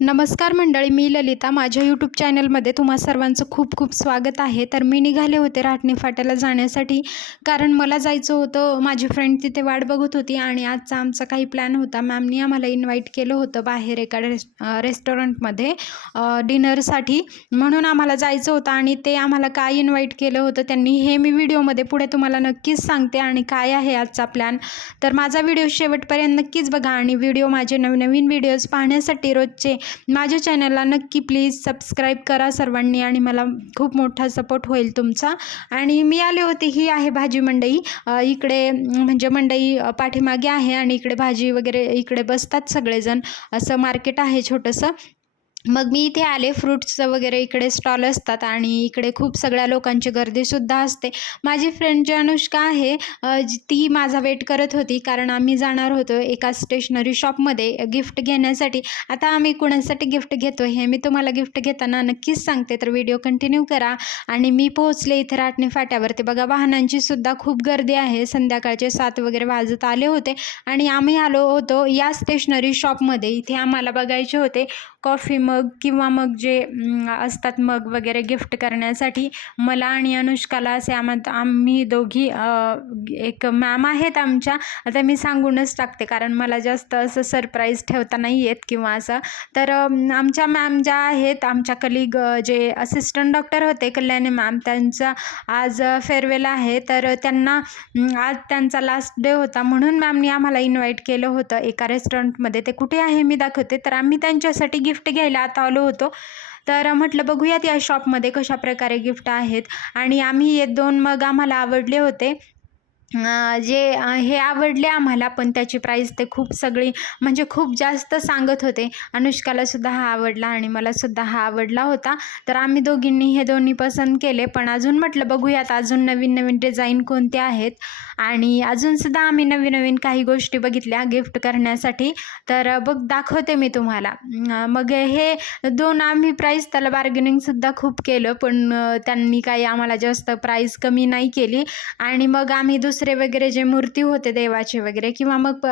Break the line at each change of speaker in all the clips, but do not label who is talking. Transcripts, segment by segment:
नमस्कार मंडळी मी ललिता. माझ्या यूट्यूब चॅनलमध्ये तुम्हा सर्वांचं खूप खूप स्वागत आहे. तर मी निघाले होते राटणी फाट्याला जाण्यासाठी. कारण मला जायचं होतं. माझी फ्रेंड तिथे वाट बघत होती आणि आजचा आमचा काही प्लॅन होता. मॅमनी आम्हाला इन्व्हाइट केलं होतं बाहेर एका रेस् रेस्टॉरंटमध्ये डिनरसाठी म्हणून आम्हाला जायचं होतं आणि ते आम्हाला काय इन्व्हाइट केलं होतं त्यांनी हे मी व्हिडिओमध्ये पुढे तुम्हाला नक्कीच सांगते आणि काय आहे आजचा प्लॅन तर माझा व्हिडिओ शेवटपर्यंत नक्कीच बघा आणि व्हिडिओ माझे नवनवीन व्हिडिओज पाहण्यासाठी रोजचे माझ्या चॅनलला नक्की प्लीज सबस्क्राईब करा सर्वांनी आणि मला खूप मोठा सपोर्ट होईल तुमचा. आणि मी आले होते ही आहे भाजी मंडई. इकडे म्हणजे मंडई पाठीमागे आहे आणि इकडे भाजी वगैरे इकडे बसतात सगळेजण. असं मार्केट आहे छोटंसं. मग मी इथे आले फ्रुट्सचं वगैरे इकडे स्टॉल असतात आणि इकडे खूप सगळ्या लोकांची गर्दीसुद्धा असते. माझी फ्रेंड जी अनुष्का आहे जी- ती माझा वेट करत होती कारण आम्ही जाणार होतो एका स्टेशनरी शॉपमध्ये गिफ्ट घेण्यासाठी. आता आम्ही कुणासाठी गिफ्ट घेतो हे मी तुम्हाला गिफ्ट घेताना नक्कीच सांगते तर व्हिडिओ कंटिन्यू करा. आणि मी पोहोचले इथे राटणी फाट्यावरती. बघा वाहनांची सुद्धा खूप गर्दी आहे. संध्याकाळचे सात वगैरे वाजत आले होते आणि आम्ही आलो होतो या स्टेशनरी शॉपमध्ये इथे आम्हाला बघायचे होते कॉफी मग किंवा मग जे असतात मग वगैरे गिफ्ट करण्यासाठी मला आणि अनुष्काला असे आम आम्ही दोघी एक मॅम आहेत आमच्या. आता मी सांगूनच टाकते कारण मला जास्त असं सरप्राईज ठेवता नाही येत किंवा असं. तर आमच्या मॅम ज्या आहेत आमच्या कलिग जे असिस्टंट डॉक्टर होते कल्याणी मॅम त्यांचा आज फेअरवेल आहे. तर त्यांना आज त्यांचा लास्ट डे होता म्हणून मॅमनी आम्हाला इन्व्हाइट केलं होतं. एका रेस्टॉरंटमध्ये ते कुठे आहे? मी दाखवते. तर आम्ही त्यांच्यासाठी गिफ्ट घ्यायला आता आलो होतो. तर म्हटलं बघूयात या शॉपमध्ये कशा प्रकारे गिफ्ट आहेत. आणि आम्ही हे दोन मग आम्हाला आवडले होते. जे हे आवडले आम्हाला पण त्याची प्राईस ते खूप सगळी म्हणजे खूप जास्त सांगत होते. अनुष्काला सुद्धा हा आवडला आणि मला सुद्धा हा आवडला होता. तर आम्ही दोघींनी हे दोन्ही पसंत केले. पण अजून म्हटलं बघूयात अजून नवीन नवीन डिझाईन कोणते आहेत. आणि अजूनसुद्धा आम्ही नवीन नवीन काही गोष्टी बघितल्या गिफ्ट करण्यासाठी. तर बघ दाखवते मी तुम्हाला. मग हे दोन आम्ही प्राईस त्याला बार्गेनिंगसुद्धा खूप केलं. पण त्यांनी काही आम्हाला जास्त प्राईस कमी नाही केली. आणि मग आम्ही दुसरं दुसरे वगैरे जे मूर्ती होते देवाचे वगैरे किंवा मग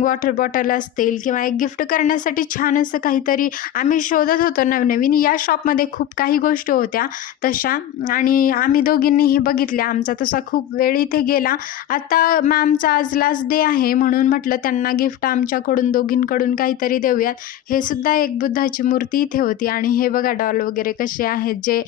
वॉटर बॉटल असतील किंवा एक गिफ्ट करण्यासाठी छान असं काहीतरी आम्ही शोधत होतो नवनवीन. या शॉपमध्ये खूप काही गोष्टी होत्या तशा आणि आम्ही दोघींनीही बघितल्या. आमचा तसा खूप वेळ इथे गेला. आता मॅमचा आज लास्ट डे आहे म्हणून म्हटलं त्यांना गिफ्ट आमच्याकडून दोघींकडून काहीतरी देऊयात. हे सुद्धा एक बुद्धाची मूर्ती इथे होती आणि हे बघा डॉल वगैरे कसे आहेत. जे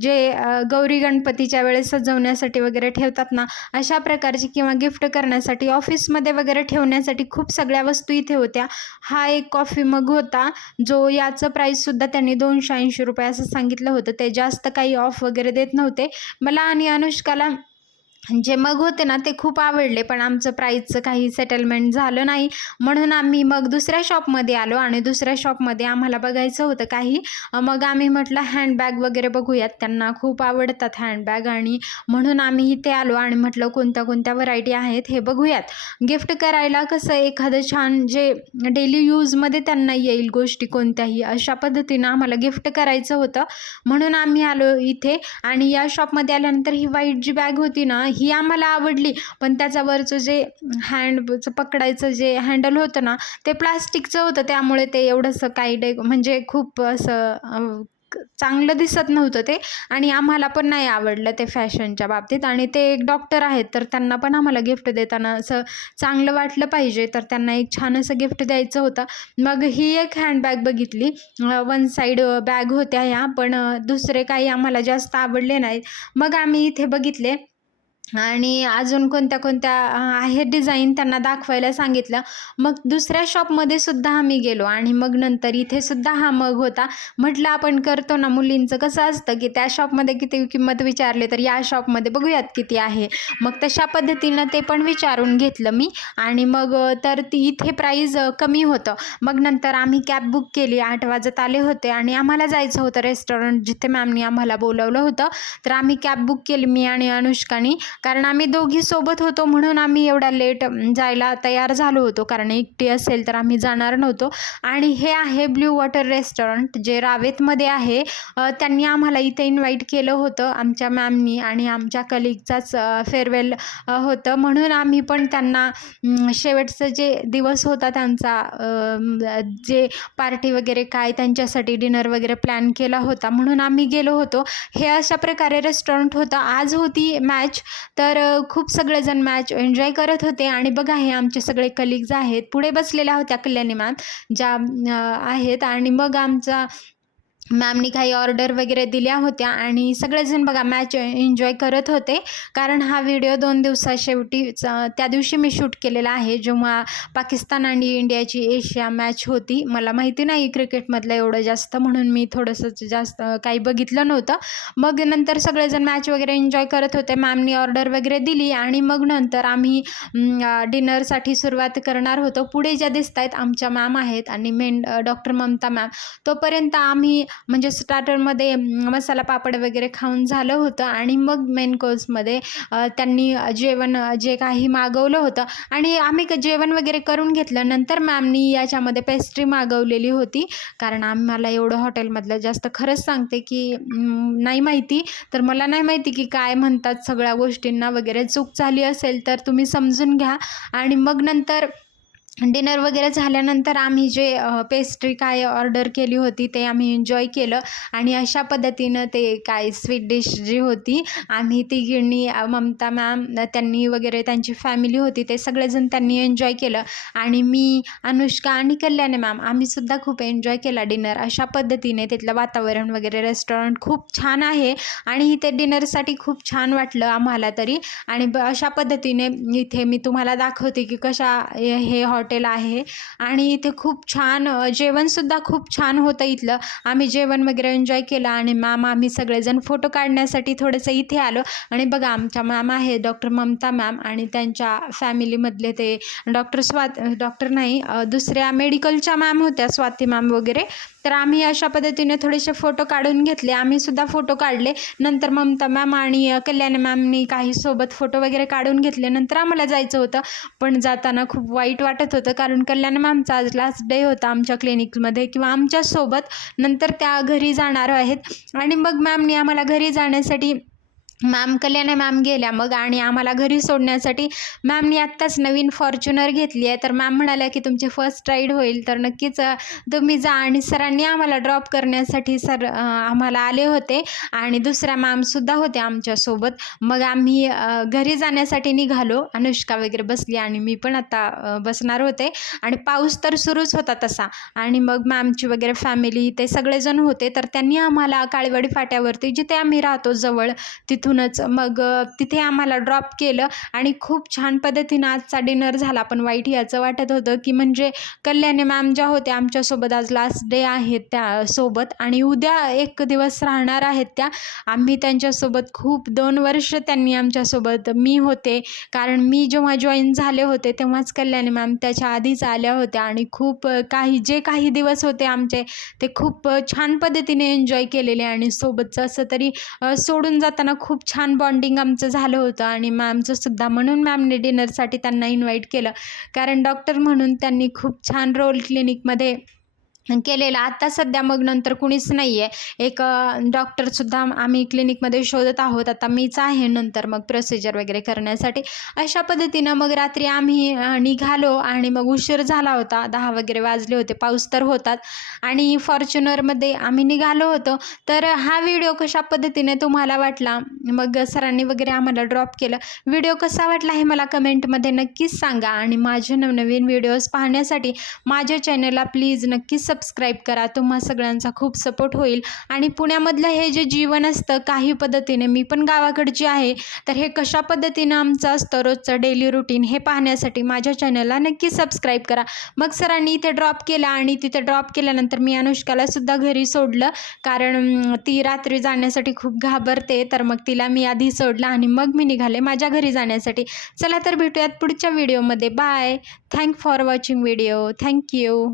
जे गौरी गणपतीच्या वेळेस सजवण्यासाठी वगैरे ठेवतात ना अशा प्रकारची किंवा गिफ्ट करण्यासाठी ऑफिसमध्ये वगैरे ठेवण्यासाठी खूप सगळ्या वस्तू इथे होत्या. हा एक कॉफी मग होता जो याचं प्राईससुद्धा त्यांनी दोनशे ऐंशी रुपये असं सांगितलं होतं. ते जास्त काही ऑफ वगैरे देत नव्हते. मला आणि अनुष्काला जे मग होते ना ते खूप आवडले. पण आमचं प्राईजचं काही सेटलमेंट झालं नाही. म्हणून आम्ही मग दुसऱ्या शॉपमध्ये आलो आणि दुसऱ्या शॉपमध्ये आम्हाला बघायचं होतं काही. मग आम्ही म्हटलं हँडबॅग वगैरे बघूयात. त्यांना खूप आवडतात हँडबॅग आणि म्हणून आम्ही इथे आलो आणि म्हटलं कोणत्या कोणत्या व्हरायटी आहेत हे बघूयात. गिफ्ट करायला कसं एखादं छान जे डेली यूजमध्ये त्यांना येईल गोष्टी कोणत्याही अशा पद्धतीनं आम्हाला गिफ्ट करायचं होतं. म्हणून आम्ही आलो इथे आणि या शॉपमध्ये आल्यानंतर ही व्हाईट जी बॅग होती ना ही आम्हाला आवडली. पण त्याच्यावरचं जे हँडचं पकडायचं जे हँडल होतं ना ते प्लास्टिकचं होतं. त्यामुळे ते एवढंसं काही डे म्हणजे खूप असं चांगलं दिसत नव्हतं ते. आणि आम्हाला पण नाही आवडलं ते फॅशनच्या बाबतीत. आणि ते एक डॉक्टर आहेत तर त्यांना पण आम्हाला गिफ्ट देताना असं चांगलं वाटलं पाहिजे. तर त्यांना एक छान असं गिफ्ट द्यायचं होतं. मग ही एक हँडबॅग बघितली. वन साईड बॅग होत्या ह्या. पण दुसरे काही आम्हाला जास्त आवडले नाहीत. मग आम्ही इथे बघितले. आणि अजून कोणत्या कोणत्या आहे आहेत डिझाईन त्यांना दाखवायला सांगितलं. मग दुसऱ्या शॉपमध्ये सुद्धा आम्ही गेलो आणि मग नंतर इथे सुद्धा हा मग होता. म्हटलं आपण करतो ना मुलींचं कसं असतं की त्या शॉपमध्ये किती किंमत विचारली तर या शॉपमध्ये बघूयात किती आहे. मग तशा पद्धतीनं ते पण विचारून घेतलं मी आणि मग तर ती इथे प्राईज कमी होतं. मग नंतर आम्ही कॅब बुक केली आठ वाजत आले होते आणि आम्हाला जायचं होतं रेस्टॉरंट जिथे मॅमनी आम्हाला बोलवलं होतं. तर आम्ही कॅब बुक केली मी आणि अनुष्कानी. कारण आम्ही दोघी सोबत होतो म्हणून आम्ही एवढा लेट जायला तयार झालो होतो. कारण एकटी असेल तर आम्ही जाणार नव्हतो. आणि हे आहे ब्ल्यू वॉटर रेस्टॉरंट जे रावेतमध्ये आहे. त्यांनी आम्हाला इथे इन्व्हाइट केलं होतं. आमच्या मॅमनी आणि आमच्या कलिगचाच फेअरवेल होतं. म्हणून आम्ही पण त्यांना शेवटचं जे दिवस होता त्यांचा जे पार्टी वगैरे काय त्यांच्यासाठी डिनर वगैरे प्लॅन केला होता. म्हणून आम्ही गेलो होतो. हे अशा प्रकारे रेस्टॉरंट होतं. आज होती मॅच तर खूप सगळेजण मॅच एन्जॉय करत होते आणि बघा हे आमचे सगळे कलिग्ज आहेत पुढे बसलेल्या होत्या कल्याणी मॅम ज्या आहेत आणि मग आमचा मॅमनी काही ऑर्डर वगैरे दिल्या होत्या आणि सगळेजण बघा मॅच एन्जॉय करत होते. कारण हा व्हिडिओ दोन दिवसा शेवटीच त्या दिवशी मी शूट केलेला आहे. जेव्हा पाकिस्तान आणि इंडियाची एशिया मॅच होती. मला माहिती नाही क्रिकेटमधलं एवढं जास्त म्हणून मी थोडंसं जास्त काही बघितलं नव्हतं. मग नंतर सगळेजण मॅच वगैरे एन्जॉय करत होते. मॅमनी ऑर्डर वगैरे दिली आणि मग नंतर आम्ही डिनरसाठी सुरुवात करणार होतो. पुढे ज्या दिसत आहेत आमच्या मॅम आहेत आणि मेन डॉक्टर ममता मॅम तोपर्यंत आम्ही म्हणजे स्टार्टरमध्ये मसाला पापड वगैरे खाऊन झालं होतं आणि मग मेन कोर्समध्ये त्यांनी जेवण जे काही मागवलं होतं आणि आम्ही क- जेवण वगैरे करून घेतलं. नंतर मॅमनी याच्यामध्ये पेस्ट्री मागवलेली होती. कारण आम्हाला एवढं हॉटेलमधलं जास्त खरंच सांगते की नाही माहिती. तर मला नाही माहिती की काय म्हणतात सगळ्या गोष्टींना वगैरे चूक झाली असेल तर तुम्ही समजून घ्या. आणि मग नंतर डिनर वगैरे झाल्यानंतर आम्ही जे पेस्ट्री काय ऑर्डर केली होती ते आम्ही एन्जॉय केलं. आणि अशा पद्धतीनं ते काय स्वीट डिश जी होती आम्ही तिघींनी ममता मॅम त्यांनी वगैरे त्यांची फॅमिली होती ते सगळेजण त्यांनी एन्जॉय केलं. आणि मी अनुष्का आणि कल्याणी मॅम आम्हीसुद्धा खूप एन्जॉय केला डिनर अशा पद्धतीने तिथलं वातावरण वगैरे रेस्टॉरंट खूप छान आहे. आणि इथे डिनरसाठी खूप छान वाटलं आम्हाला तरी. आणि ब अशा पद्धतीने इथे मी तुम्हाला दाखवते की कशा हे हॉट हॉटेल आहे. आणि इथे खूप छान जेवणसुद्धा खूप छान होतं इथलं. आम्ही जेवण वगैरे एन्जॉय केलं आणि मॅम आम्ही सगळेजण फोटो काढण्यासाठी थोडंसं इथे आलो. आणि बघा आमच्या मॅम आहे डॉक्टर ममता मॅम आणि त्यांच्या फॅमिलीमधले ते डॉक्टर स्वात डॉक्टर नाही दुसऱ्या मेडिकलच्या मॅम होत्या स्वाती मॅम वगैरे. तर आम्ही अशा पद्धतीने थोडेसे फोटो काढून घेतले. आम्ही सुद्धा फोटो काढले. नंतर ममता मॅम आणि कल्याणी मॅमनी काही सोबत फोटो वगैरे काढून घेतले. नंतर आम्हाला जायचं होतं. पण जाताना खूप वाईट वाटत होतं. कारण कल्याण मॅमचा आज लास्ट डे होता आमच्या क्लिनिकमध्ये किंवा आमच्यासोबत नंतर त्या घरी जाणार आहेत. आणि मग मॅमनी आम्हाला घरी जाण्यासाठी मॅम कल्याणी मॅम गेल्या मग आणि आम्हाला घरी सोडण्यासाठी मॅमनी आत्ताच नवीन फॉर्च्युनर घेतली आहे. तर मॅम म्हणाल्या की तुमची फर्स्ट राईड होईल. तर नक्कीच तुम्ही जा आणि सरांनी आम्हाला ड्रॉप करण्यासाठी सर आम्हाला आले होते आणि दुसऱ्या मॅमसुद्धा होत्या आमच्यासोबत मग आम्ही घरी जाण्यासाठी निघालो. अनुष्का वगैरे बसली आणि मी पण आता बसणार होते. आणि पाऊस तर सुरूच होता तसा. आणि मग मॅमची वगैरे फॅमिली ते सगळेजण होते. तर त्यांनी आम्हाला काळेवाडी फाट्यावरती जिथे आम्ही राहतो जवळ तिथूनच मग तिथे आम्हाला ड्रॉप केलं आणि खूप छान पद्धतीनं आजचा डिनर झाला. पण वाईट याचं वाटत होतं की म्हणजे कल्याणी मॅम ज्या होत्या आमच्यासोबत आज लास्ट डे आहेत त्या सोबत आणि उद्या एक दिवस राहणार आहेत त्या. आम्ही त्यांच्यासोबत खूप दोन वर्ष त्यांनी आमच्यासोबत मी होते. कारण मी जेव्हा जॉईन झाले होते तेव्हाच कल्याणी मॅम त्याच्या आधीच आल्या होत्या आणि खूप काही जे काही दिवस होते आमचे ते खूप छान पद्धतीने एन्जॉय केलेले आणि सोबतचं असं तरी सोडून जाताना खूप खूप छान बॉन्डिंग आमचं झालं होतं आणि मॅमचं सुद्धा. म्हणून मॅमने डिनरसाठी त्यांना इन्व्हाइट केलं. कारण डॉक्टर म्हणून त्यांनी खूप छान रोल क्लिनिकमध्ये केलेला. आत्ता सध्या मग नंतर कुणीच नाही आहे एक डॉक्टरसुद्धा आम्ही क्लिनिकमध्ये शोधत आहोत. आता मीच आहे नंतर मग प्रोसिजर वगैरे करण्यासाठी. अशा पद्धतीनं मग रात्री आम्ही निघालो आणि मग उशीर झाला होता. दहा वगैरे वाजले होते. पाऊस तर होतात आणि फॉर्च्युनरमध्ये आम्ही निघालो होतो. तर हा व्हिडिओ कशा पद्धतीने तुम्हाला वाटला? मग सरांनी वगैरे आम्हाला ड्रॉप केलं. व्हिडिओ कसा वाटला हे मला कमेंटमध्ये नक्कीच सांगा. आणि माझे नवनवीन व्हिडिओज पाहण्यासाठी माझ्या चॅनलला प्लीज नक्कीच सबस्क्राईब करा. तुम्हा सगळ्यांचा खूप सपोर्ट होईल. आणि पुण्यामधलं हे जे जीवन असतं काही पद्धतीने मी पण गावाकडची आहे. तर हे कशा पद्धतीनं आमचं असतं रोजचं डेली रुटीन हे पाहण्यासाठी माझ्या चॅनलला नक्की सबस्क्राईब करा. मग सरांनी इथे ड्रॉप केला आणि तिथे ड्रॉप केल्यानंतर मी अनुष्काला सुद्धा घरी सोडलं. कारण ती रात्री जाण्यासाठी खूप घाबरते. तर मग तिला मी आधी सोडलं आणि मग मी निघाले माझ्या घरी जाण्यासाठी. चला तर भेटूयात पुढच्या व्हिडिओमध्ये bye thank for watching video thank you